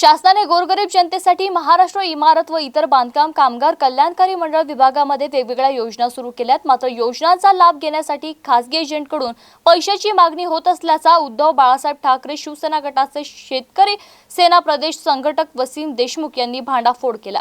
शासनाने गोरगरीब जनतेसाठी महाराष्ट्र इमारत व इतर बांधकाम कामगार कल्याणकारी मंडळ विभागामध्ये वेगवेगळ्या योजना सुरू केल्यात. मात्र योजनांचा लाभ घेण्यासाठी खासगी एजंटकडून पैशाची मागणी होत असल्याचा उद्धव बाळासाहेब ठाकरे शिवसेना गटाचे शेतकरी सेना प्रदेश संघटक वसीम देशमुख यांनी भांडाफोड केला.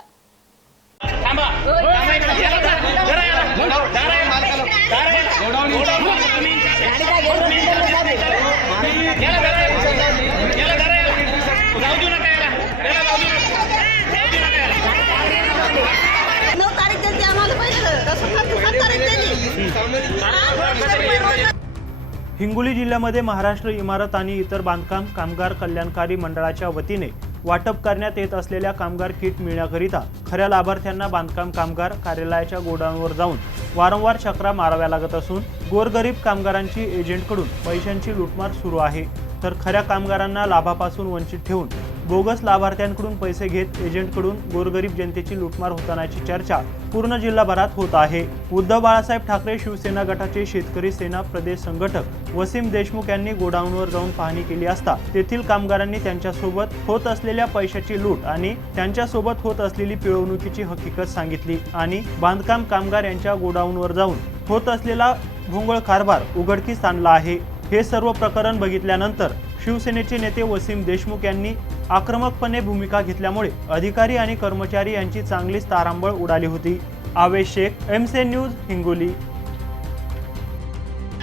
हिंगोली जिल्ह्यामध्ये महाराष्ट्र इमारत आणि इतर बांधकाम कामगार कल्याणकारी मंडळाच्या वतीने वाटप करण्यात येत असलेल्या कामगार किट मिळण्याकरिता खऱ्या लाभार्थ्यांना बांधकाम कामगार कार्यालयाच्या गोडाऊनवर जाऊन वारंवार चक्रा माराव्या लागत असून गोरगरीब कामगारांची एजंटकडून पैशांची लूटमार सुरू आहे. तर खऱ्या कामगारांना लाभापासून वंचित ठेवून बोगस लाभार्थ्यांकडून पैसे घेत एजंटकडून गोरगरीब जनतेची लूटमार होतानाची चर्चा पूर्ण जिल्हाभरात होत आहे. उद्धव बाळासाहेब ठाकरे शिवसेना गटाचे शेतकरी सेना प्रदेश संघटक वसीम देशमुख यांनी गोडाऊनवर जाऊन पाहणी केली असता तेथील कामगारांनी त्यांच्यासोबत होत असलेल्या पैशाची लूट आणि त्यांच्यासोबत होत असलेली पिळवणुकीची हकीकत सांगितली आणि बांधकाम कामगार यांच्या गोडाऊनवर जाऊन होत असलेला भोंगळ कारभार उघडकीस आणला आहे. हे सर्व प्रकरण बघितल्यानंतर शिवसेनेचे नेते वसीम देशमुख यांनी आक्रमकपणे भूमिका घेतल्यामुळे अधिकारी आणि कर्मचारी यांची चांगलीच तारांबळ उडाली होती. आवेश शेख एमसे न्यूज हिंगोली.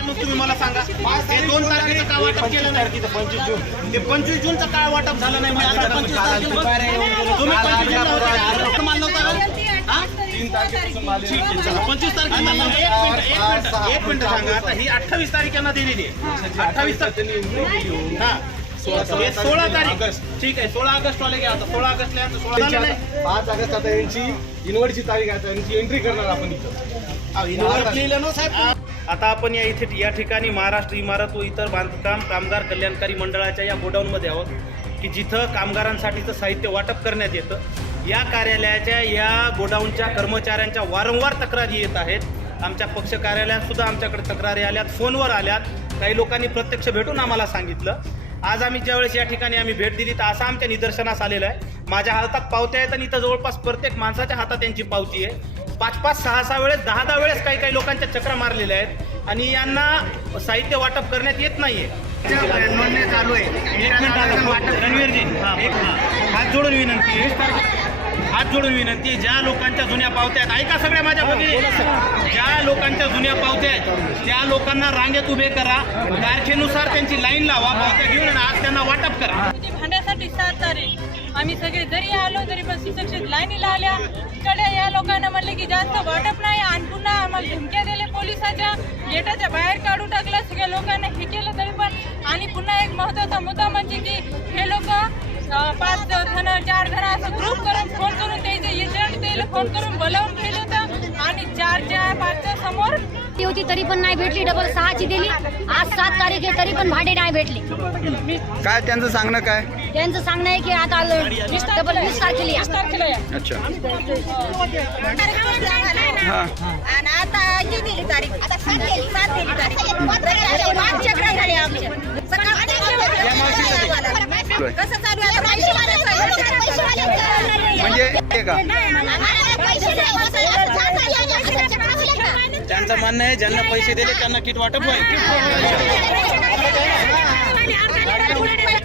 तुम्ही मला सांगा हे दोन तारखेचं का वाटप केलं नाही? पंचवीस जून ते पंचवीस जूनचं काय वाटप झालं नाही? पंचवीस तारखेला तुम्ही पंचवीस. एक मिनिट, सांगा आता ही अठ्ठावीस तारखेला दिलेली आहे. अठ्ठावीस तारीख हा हे. सोळा तारीख ठीक आहे सोळा ऑगस्ट वाले घ्या आता. सोळा नाही पाच ऑगस्ट आता यांची इनवडची तारीख आहे आता यांची एंट्री करणार आपण इथं. लिहिलं ना साहेब आता आपण या इथे या ठिकाणी महाराष्ट्र इमारत व इतर बांधकाम कामगार कल्याणकारी मंडळाच्या या गोडाऊनमध्ये आहोत की जिथं कामगारांसाठीचं साहित्य वाटप करण्यात येतं. या कार्यालयाच्या या गोडाऊनच्या कर्मचाऱ्यांच्या वारंवार तक्रारी येत आहेत. आमच्या पक्ष कार्यालयात सुद्धा आमच्याकडे तक्रारी आल्यात फोनवर आल्यात. काही लोकांनी प्रत्यक्ष भेटून आम्हाला सांगितलं. आज आम्ही ज्यावेळेस या ठिकाणी आम्ही भेट दिली तर असं आमच्या निदर्शनास आलेलं आहे. माझ्या हातात पावत्या आहेत आणि इथं जवळपास प्रत्येक माणसाच्या हातात त्यांची पावती आहे. पाच पाच सहा सहा वेळेस दहा दहा वेळेस काही काही लोकांच्या चक्रा मारलेल्या आहेत. आणि यांना साहित्य वाटप करण्यात येत नाहीये. नोंदणी चालू आहे. एक मिनिट रणवीरजी हात जोडून विनंती आहे. हात जोडून विनंती आहे. ज्या लोकांच्या जुन्या पावत्या आहेत ऐका सगळ्या माझ्या भगिनी ज्या लोकांच्या जुन्या पावत्या आहेत त्या लोकांना रांगेत उभे करा तारखेनुसार त्यांची लाईन लावा पावत्या घेऊन आणि आज त्यांना वाटप करा. भांड्यासाठी सात तारीख आम्ही सगळे जरी आलो तरी पण सुशिक्षित लाईनीला आल्या कडे या लोकांना म्हणले की जास्त वाटप नाही आणि पुन्हा आम्हाला धमक्या दिल्या पोलिसाच्या. गेटाच्या बाहेर काढून टाकलं सगळ्या लोकांना हे केलं तरी पण. आणि पुन्हा एक महत्त्वाचा मुद्दा म्हणजे की हे लोक पाच जण असं ग्रुप करून फोन करून त्याचे एजंट त्याला फोन करून बोलावून केलं होतं. आणि चारच्या पाचच्या समोर ती होती तरी पण नाही भेटली डबल सहाची दिली. आज सात तारीख आहे तरी पण भाडे नाही भेटले. काय त्यांचं सांगणं काय? त्यांचं सांगणं आहे की आता डबल वीस तारखेला या. अच्छा. हा. आणि आता ही दिली तारीख? आता सात तारीख. पाच चक्र झाले आमचे सकाळ कसं चालू आहे? आता पैसे वाल्याचं. म्हणजे हे का. त्यांचं म्हणणं आहे ज्यांना पैसे दिले त्यांना किट वाटप होईल